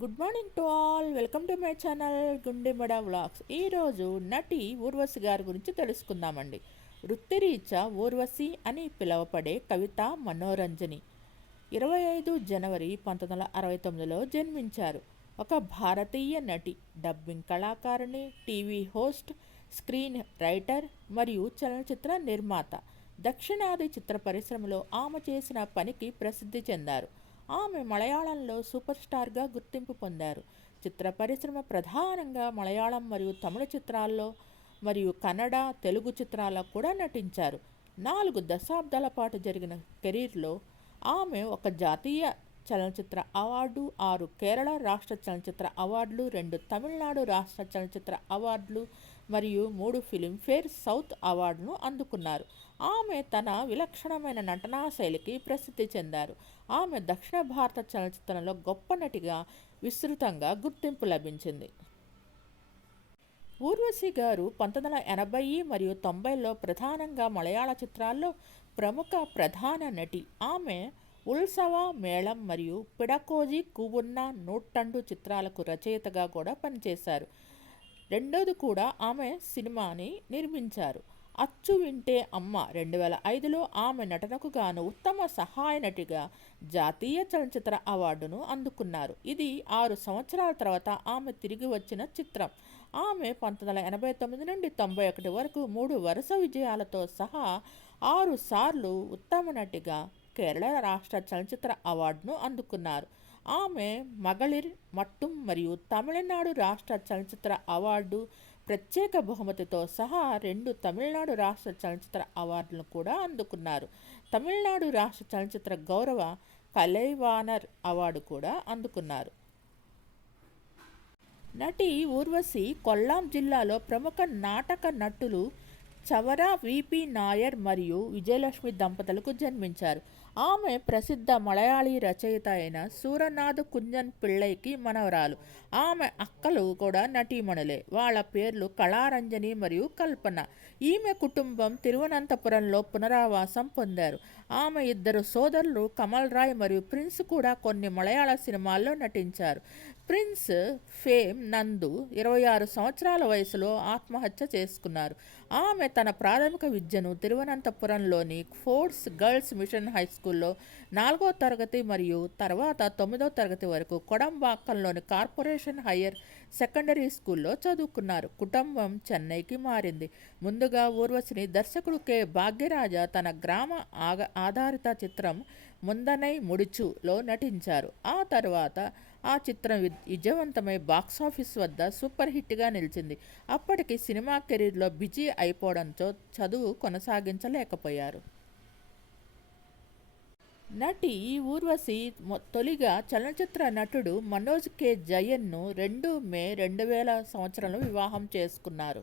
Good morning to all welcome to my channel Gundemada vlogs ఈరోజు నటి ఊర్వశి గారి గురించి తెలుసుకుందామండి. వృత్తిరీత్యా ఊర్వశి అని పిలువపడే కవిత మనోరంజని ఇరవై ఐదు జనవరి పంతొమ్మిది వందల అరవై తొమ్మిదిలో జన్మించారు. ఒక భారతీయ నటి డబ్బింగ్ కళాకారిణి టీవీ హోస్ట్ స్క్రీన్ రైటర్ మరియు చలనచిత్ర నిర్మాత. దక్షిణాది చిత్ర పరిశ్రమలో ఆమె చేసిన పనికి ప్రసిద్ధి చెందారు. ఆమె మలయాళంలో సూపర్ స్టార్గా గుర్తింపు పొందారు. చిత్ర పరిశ్రమ ప్రధానంగా మలయాళం మరియు తమిళ చిత్రాల్లో మరియు కన్నడ తెలుగు చిత్రాల్లో కూడా నటించారు. నాలుగు దశాబ్దాల పాటు జరిగిన కెరీర్లో ఆమె ఒక జాతీయ చలనచిత్ర అవార్డు ఆరు కేరళ రాష్ట్ర చలనచిత్ర అవార్డులు రెండు తమిళనాడు రాష్ట్ర చలనచిత్ర అవార్డులు మరియు మూడు ఫిలింఫేర్ సౌత్ అవార్డును అందుకున్నారు. ఆమె తన విలక్షణమైన నటనా శైలికి ప్రసిద్ధి చెందారు. ఆమె దక్షిణ భారత చలనచిత్రంలో గొప్ప నటిగా విస్తృతంగా గుర్తింపు లభించింది. ఊర్వశి గారు పంతొమ్మిది వందల ఎనభై మరియు తొంభైలో ప్రధానంగా మలయాళ చిత్రాల్లో ప్రముఖ ప్రధాన నటి ఆమె ఉల్సవ మేళం మరియు పిడకోజి కువున్న నూట్టండు చిత్రాలకు రచయితగా కూడా పనిచేశారు. రెండోది కూడా ఆమె సినిమాని నిర్మించారు. అచ్చు వింటే అమ్మ రెండు వేల ఐదులో ఆమె నటనకు గాను ఉత్తమ సహాయ నటిగా జాతీయ చలనచిత్ర అవార్డును అందుకున్నారు. ఇది ఆరు సంవత్సరాల తర్వాత ఆమె తిరిగి వచ్చిన చిత్రం. ఆమె పంతొమ్మిది వందల ఎనభై తొమ్మిది నుండి తొంభై ఒకటి వరకు మూడు వరుస విజయాలతో సహా ఆరు సార్లు ఉత్తమ నటిగా కేరళ రాష్ట్ర చలనచిత్ర అవార్డును అందుకున్నారు. ఆమె మகளிర్ మట్టుం మరియు తమిళనాడు రాష్ట్ర చలనచిత్ర అవార్డు ప్రత్యేక బహుమతితో సహా రెండు తమిళనాడు రాష్ట్ర చలనచిత్ర అవార్డులను కూడా అందుకున్నారు. తమిళనాడు రాష్ట్ర చలనచిత్ర గౌరవ కలైవానర్ అవార్డు కూడా అందుకున్నారు. నటి ఊర్వశి కొల్లాం జిల్లాలో ప్రముఖ నాటక నటులు చవర విపి నాయర్ మరియు విజయలక్ష్మి దంపతులకు జన్మించారు. ఆమె ప్రసిద్ధ మలయాళీ రచయిత అయిన సూరనాథ్ కుంజన్ పిళ్ళైకి మనవరాలు. ఆమె అక్కలు కూడా నటీమణులే. వాళ్ళ పేర్లు కళారంజని మరియు కల్పన. ఈమె కుటుంబం తిరువనంతపురంలో పునరావాసం పొందారు. ఆమె ఇద్దరు సోదరులు కమల్ రాయ్ మరియు ప్రిన్స్ కూడా కొన్ని మలయాళ సినిమాల్లో నటించారు. ప్రిన్స్ ఫేమ్ నందు ఇరవై ఆరు సంవత్సరాల వయసులో ఆత్మహత్య చేసుకున్నారు. ఆమె తన ప్రాథమిక విద్యను తిరువనంతపురంలోని forts girls mission high school స్కూల్లో నాలుగో తరగతి మరియు తర్వాత తొమ్మిదో తరగతి వరకు కొడంబాకంలోని కార్పొరేషన్ హయ్యర్ సెకండరీ స్కూల్లో చదువుకున్నారు. కుటుంబం చెన్నైకి మారింది. ముందుగా ఊర్వశిని దర్శకుడు కె. భాగ్యరాజ తన గ్రామ ఆగ ఆధారిత చిత్రం ముందనై ముడుచులో నటించారు. ఆ తర్వాత ఆ చిత్రం విజయవంతమై బాక్సాఫీస్ వద్ద సూపర్ హిట్గా నిలిచింది. అప్పటికి సినిమా కెరీర్లో బిజీ అయిపోవడంతో చదువు కొనసాగించలేకపోయారు. నటి ఊర్వశి తొలిగా చలనచిత్ర నటుడు మనోజ్ కే. జయన్ను రెండు మే రెండు వేల సంవత్సరంలో వివాహం చేసుకున్నారు.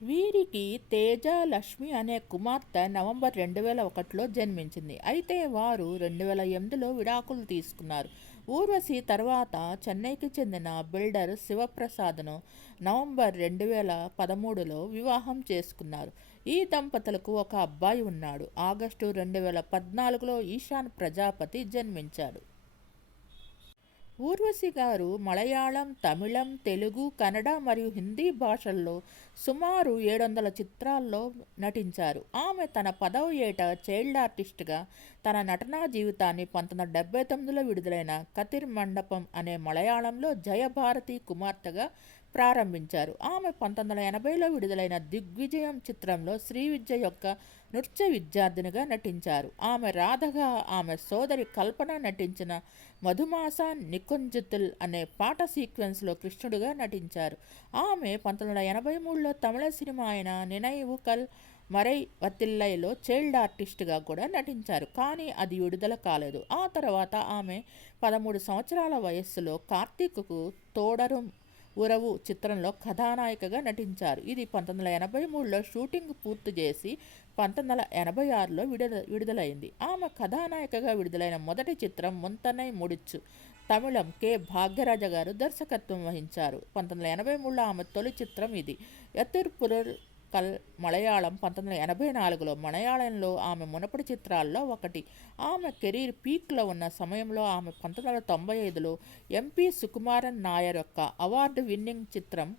వీరికి తేజ లక్ష్మి అనే కుమార్తె నవంబర్ రెండు వేల ఒకటిలో జన్మించింది. అయితే వారు రెండు వేల ఎనిమిదిలో విడాకులు తీసుకున్నారు. ఊర్వశి తర్వాత చెన్నైకి చెందిన బిల్డర్ శివప్రసాద్ను నవంబర్ రెండు వేల పదమూడులో వివాహం చేసుకున్నారు. ఈ దంపతులకు ఒక అబ్బాయి ఉన్నాడు. ఆగస్టు రెండు వేల పద్నాలుగులో ఈశాన్ ప్రజాపతి జన్మించాడు. ఊర్వశి గారు మలయాళం తమిళం తెలుగు కన్నడ మరియు హిందీ భాషల్లో సుమారు ఏడు వందల చిత్రాల్లో నటించారు. ఆమె తన పదవ ఏట చైల్డ్ ఆర్టిస్ట్గా తన నటనా జీవితాన్ని పంతొమ్మిది వందల డెబ్బై తొమ్మిదిలో విడుదలైన కతిర్ మండపం అనే మలయాళంలో జయభారతి కుమార్తెగా ప్రారంభించారు. ఆమె పంతొమ్మిది వందల ఎనభైలో విడుదలైన దిగ్విజయం చిత్రంలో శ్రీ విద్య యొక్క నృత్య విద్యార్థినిగా నటించారు. ఆమె రాధగా ఆమె సోదరి కల్పన నటించిన మధుమాస నికుంజితుల్ అనే పాట సీక్వెన్స్లో కృష్ణుడిగా నటించారు. ఆమె పంతొమ్మిది వందల ఎనభై మూడులో తమిళ సినిమా అయిన నినైవుకల్ మరై వతిల్లైలో చైల్డ్ ఆర్టిస్ట్గా కూడా నటించారు. కానీ అది విడుదల కాలేదు. ఆ తర్వాత ఆమె పదమూడు సంవత్సరాల వయస్సులో కార్తీక్కు తోడరు ఉరవు చిత్రంలో కథానాయికగా నటించారు. ఇది పంతొమ్మిది వందల ఎనభై మూడులో షూటింగ్ పూర్తి చేసి పంతొమ్మిది వందల ఎనభై ఆరులో విడుదల విడుదలైంది. ఆమె కథానాయికగా విడుదలైన మొదటి చిత్రం ముంతనై ముడిచ్చు తమిళం కె. భాగ్యరాజ గారు దర్శకత్వం వహించారు. పంతొమ్మిది వందల ఎనభై మూడులో ఆమె తొలి చిత్రం ఇది. ఎత్తిర్పురల్ కల్ మలయాళం పంతొమ్మిది వందల ఎనభై నాలుగులో మలయాళంలో ఆమె మునపటి చిత్రాల్లో ఒకటి. ఆమె కెరీర్ పీక్లో ఉన్న సమయంలో ఆమె పంతొమ్మిది వందల తొంభై ఐదులో ఎంపీ సుకుమారన్ నాయర్ యొక్క అవార్డు విన్నింగ్ చిత్రం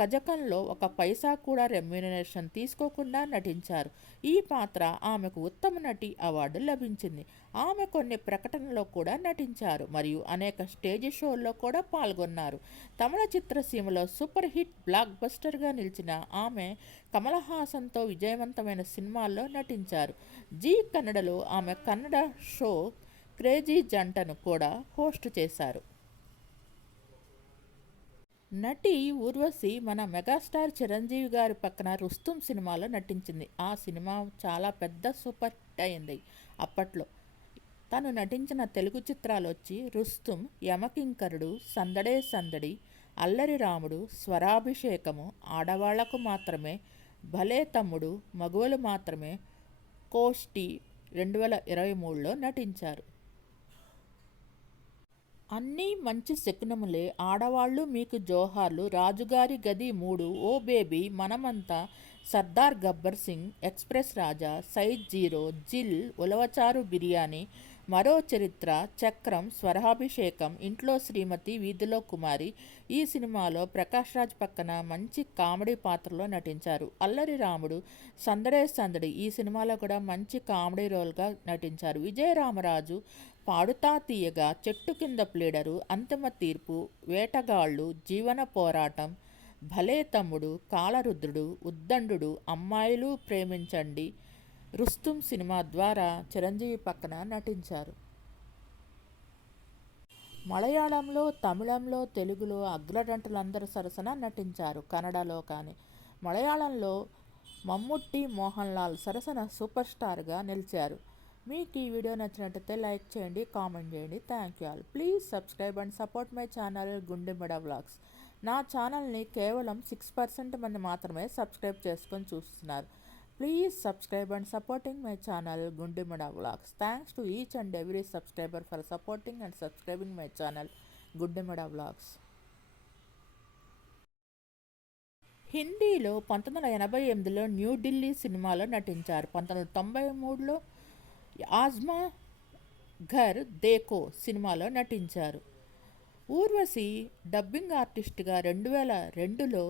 కజకంలో ఒక పైసా కూడా రెమ్యూనరేషన్ తీసుకోకుండా నటించారు. ఈ పాత్ర ఆమెకు ఉత్తమ నటి అవార్డు లభించింది. ఆమె కొన్ని ప్రకటనలో కూడా నటించారు మరియు అనేక స్టేజ్ షోల్లో కూడా పాల్గొన్నారు. తమిళ చిత్రసీమలో సూపర్ హిట్ బ్లాక్ బస్టర్గా నిలిచిన ఆమె కమల్ హాసన్తో విజయవంతమైన సినిమాల్లో నటించారు. జీ కన్నడలో ఆమె కన్నడ షో క్రేజీ జంటను కూడా హోస్ట్ చేశారు. నటి ఊర్వశి మన మెగాస్టార్ చిరంజీవి గారి పక్కన రుస్తుం సినిమాలో నటించింది. ఆ సినిమా చాలా పెద్ద సూపర్ హిట్ అయింది అప్పట్లో. తను నటించిన తెలుగు చిత్రాలు వచ్చి రుస్తుం యమకింకరుడు సందడే సందడి అల్లరి రాముడు స్వరాభిషేకము ఆడవాళ్ళకు మాత్రమే భలే తమ్ముడు మగువలు మాత్రమే కోష్టి రెండు వేల ఇరవై మూడులో నటించారు. అన్నీ మంచి శకునములే. ఆడవాళ్ళు మీకు జోహార్లు. రాజుగారి గది మూడు. ఓ baby Manamantha Sardaar Gabbar Singh express Raja size zero Jil Ulavacharu Biryani Maro Charitra Chakram Swarabhishekam ఇంట్లో శ్రీమతి వీధిలో కుమారి. ఈ సినిమాలో ప్రకాష్ రాజ్ పక్కన మంచి కామెడీ పాత్రలో నటించారు. అల్లరి రాముడు సందడే సందడి ఈ సినిమాలో కూడా మంచి కామెడీ రోల్గా నటించారు. విజయరామరాజు పాడుతా తీయగా చెట్టు కింద ప్లీడరు అంతిమ తీర్పు వేటగాళ్ళు జీవన పోరాటం భలే తమ్ముడు కాలరుద్రుడు ఉద్దండు అమ్మాయిలు ప్రేమించండి రుస్తుం సినిమా ద్వారా చిరంజీవి పక్కన నటించారు. మలయాళంలో తమిళంలో తెలుగులో అగ్రదంటలందరూ సరసన నటించారు. కన్నడలో కానీ మలయాళంలో మమ్ముట్టి మోహన్ లాల్ సరసన సూపర్ స్టార్గా నిలిచారు. మీకు ఈ వీడియో నచ్చినట్టయితే లైక్ చేయండి కామెంట్ చేయండి. Thank you all. Please subscribe and support my channel Gundemada vlogs. నా ఛానల్ని కేవలం సిక్స్ పర్సెంట్ మంది మాత్రమే సబ్స్క్రైబ్ చేసుకొని చూస్తున్నారు. Please subscribe and supporting my channel Gundemada vlogs thanks to each and every subscriber for supporting and subscribing my channel Gundemada vlogs హిందీలో పంతొమ్మిది వందల ఎనభై ఎనిమిదిలో న్యూఢిల్లీ సినిమాలో నటించారు. పంతొమ్మిది వందల తొంభై మూడులో ఆజ్మా ఘర్ దేకో సినిమాలో నటించారు. ఊర్వశి డబ్బింగ్ ఆర్టిస్ట్గా రెండు వేల రెండులో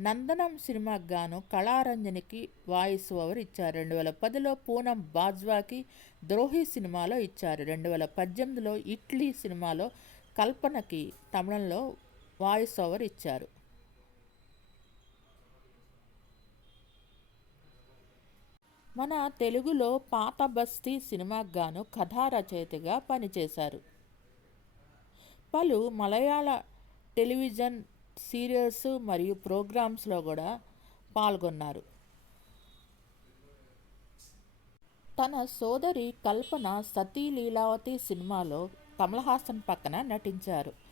నందనం సినిమాకు గాను కళారంజనికి వాయిస్ ఓవర్ ఇచ్చారు. రెండు వేల పదిలో పూనం బాజ్వాకి ద్రోహి సినిమాలో ఇచ్చారు. రెండు వేల పద్దెనిమిదిలో ఇట్లీ సినిమాలో కల్పనకి తమిళంలో వాయిస్ ఓవర్ ఇచ్చారు. మన తెలుగులో పాత బస్తీ సినిమాకు గాను కథా రచయితగా పనిచేశారు. పలు మలయాళ టెలివిజన్ సీరియల్స్ మరియు ప్రోగ్రామ్స్లో కూడా పాల్గొన్నారు. తన సోదరి కల్పన సతీ లీలావతి సినిమాలో కమల్ హాసన్ పక్కన నటించారు.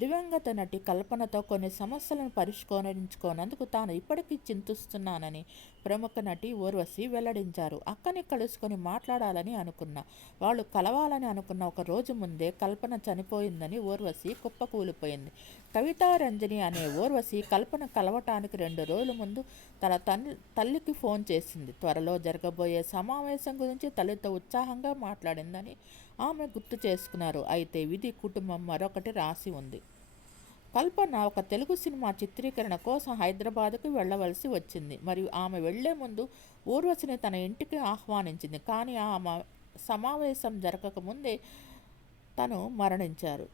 దివంగత నటి కల్పనతో కొన్ని సమస్యలను పరిష్కరించుకోనందుకు తాను ఇప్పటికీ చింతిస్తున్నానని ప్రముఖ నటి ఊర్వశి వెల్లడించారు. అక్కని కలుసుకొని మాట్లాడాలని అనుకున్న వాళ్ళు కలవాలని అనుకున్న ఒక రోజు ముందే కల్పన చనిపోయిందని ఊర్వశి కుప్పకూలిపోయింది. కవితారంజని అనే ఊర్వశి కల్పన కలవటానికి రెండు రోజుల ముందు తన తల్లికి ఫోన్ చేసింది. త్వరలో జరగబోయే సమావేశం గురించి తల్లితో ఉత్సాహంగా మాట్లాడిందని ఆమె గుర్తు చేసుకున్నారు. అయితే విధి కుటుంబం మరొకటి రాసి ఉంది. కల్పన ఒక తెలుగు సినిమా చిత్రీకరణ కోసం హైదరాబాద్కు వెళ్ళవలసి వచ్చింది. మరియు ఆమె వెళ్ళే ముందు ఊర్వశిని తన ఇంటికి ఆహ్వానించింది. కానీ ఆమె సమావేశం జరగకముందే తను మరణించారు.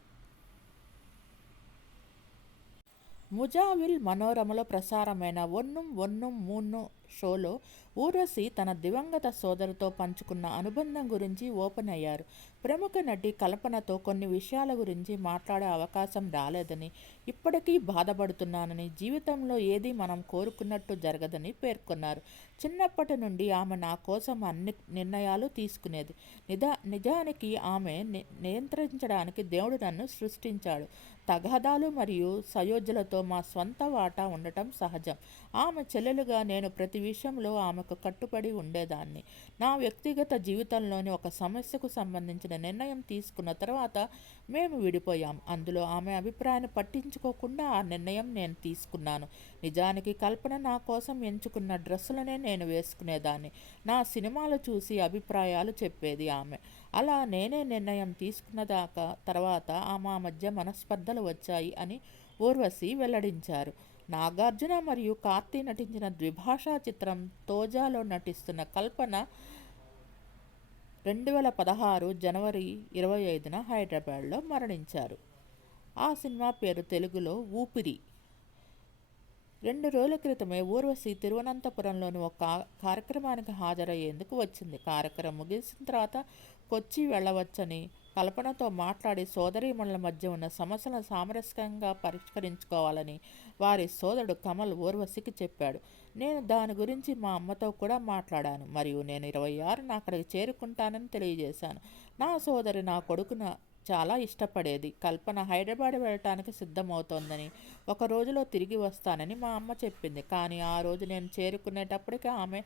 ముజావిల్ మనోరమలో ప్రసారమైన ఒన్నుం ఒన్నుం మూన్ను షోలో ఊర్వశి తన దివంగత సోదరుతో పంచుకున్న అనుబంధం గురించి ఓపెన్ అయ్యారు. ప్రముఖ నటి కల్పనతో కొన్ని విషయాల గురించి మాట్లాడే అవకాశం రాలేదని ఇప్పటికీ బాధపడుతున్నానని జీవితంలో ఏది మనం కోరుకున్నట్టు జరగదని పేర్కొన్నారు. చిన్నప్పటి నుండి ఆమె నా కోసం అన్ని నిర్ణయాలు తీసుకునేది. నిదా నిజానికి ఆమె నియంత్రించడానికి దేవుడు నన్ను సృష్టించాడు. తగాదాలు మరియు సయోధ్యలతో మా స్వంత వాటా ఉండటం సహజం. ఆమె చెల్లెలుగా నేను ప్రతి విషయంలో ఆమెకు కట్టుబడి ఉండేదాన్ని. నా వ్యక్తిగత జీవితంలోని ఒక సమస్యకు సంబంధించిన నిర్ణయం తీసుకున్న తర్వాత మేము విడిపోయాం. అందులో ఆమె అభిప్రాయాన్ని పట్టించుకోకుండా ఆ నిర్ణయం నేను తీసుకున్నాను. నిజానికి కల్పన నా కోసం ఎంచుకున్న డ్రెస్సులనే నేను వేసుకునేదాన్ని. నా సినిమాలు చూసి అభిప్రాయాలు చెప్పేది ఆమె. అలా నేనే నిర్ణయం తీసుకున్న దాకా తర్వాత ఆ మధ్య మనస్పర్ధలు వచ్చాయి అని ఊర్వశి వెల్లడించారు. నాగార్జున మరియు కార్తీ నటించిన ద్విభాషా చిత్రం తోజాలో నటిస్తున్న కల్పన రెండు వేల పదహారు జనవరి ఇరవై ఐదున హైదరాబాద్లో మరణించారు. ఆ సినిమా పేరు తెలుగులో ఊపిరి. రెండు రోజుల క్రితమే ఊర్వశి తిరువనంతపురంలోని ఒక కార్యక్రమానికి హాజరయ్యేందుకు వచ్చింది. కార్యక్రమం ముగిసిన తర్వాత కొచ్చి వెళ్ళవచ్చని కల్పనతో మాట్లాడి సోదరీమణుల మధ్య ఉన్న సమస్యలను సామరస్యంగా పరిష్కరించుకోవాలని వారి సోదరుడు కమల్ ఊర్వశికి చెప్పాడు. నేను దాని గురించి మా అమ్మతో కూడా మాట్లాడాను. మరియు నేను ఇరవై ఆరున అక్కడికి చేరుకుంటానని తెలియజేశాను. నా సోదరి నా కొడుకున చాలా ఇష్టపడేది. కల్పన హైదరాబాద్ వెళ్ళటానికి సిద్ధమవుతోందని ఒక రోజులో తిరిగి వస్తానని మా అమ్మ చెప్పింది. కానీ ఆ రోజు నేను చేరుకునేటప్పటికీ ఆమె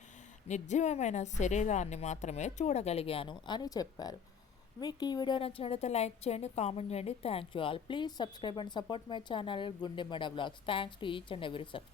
నిర్జీవమైన శరీరాన్ని మాత్రమే చూడగలిగాను అని చెప్పారు. మీకు ఈ వీడియో నచ్చినట్లయితే లైక్ చేయండి కామెంట్ చేయండి. Thank you all please subscribe and support my channel Gundemada blogs thanks to each and every subscribe